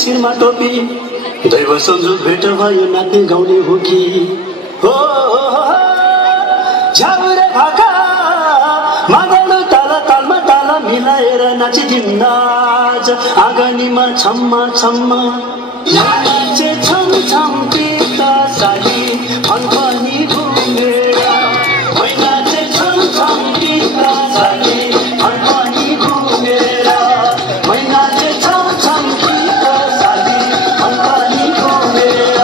शिरमा टोपी दैव संजोग भेट भयो नाच्ने गाउँले हो कि हो झ्याउरे भाका मादल ताल तालमा ताल मिलाएर नाचिदिन्न आज आँगनीमा छम्मा छम्मा नाचे छम छम पिता साली फनफनी घुमेर मै नाचे छम छम पिता साली फनफनी घुमेर मै नाचे छम छम पिता साली फनफनी घुमेर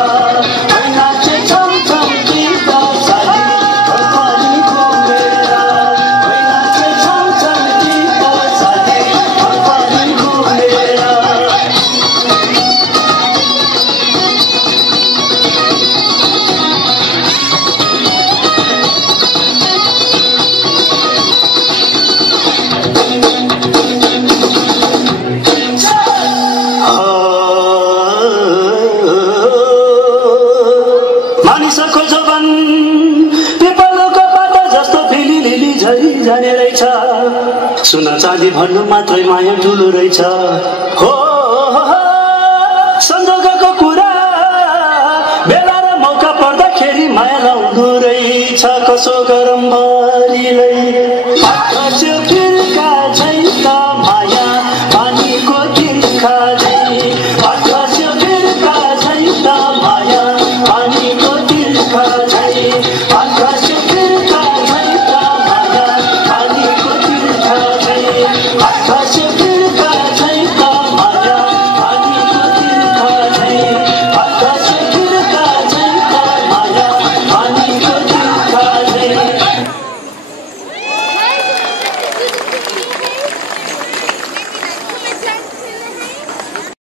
मै नाचे छम छम पिता साली फनफनी घुमेर मै नाचे छम छम पिता साली फनफनी घुमेर मानिसको जवान पिपलको पाता जस्तो फेली लिली झरी जाने रहेछ सुन चाँदी भन्नु मात्रै माया ठुलो रहेछ हो संजोगको कुरा बेला र मौका पर्दाखेरि माया लाउँदो रहेछ कसो गरम बलिलै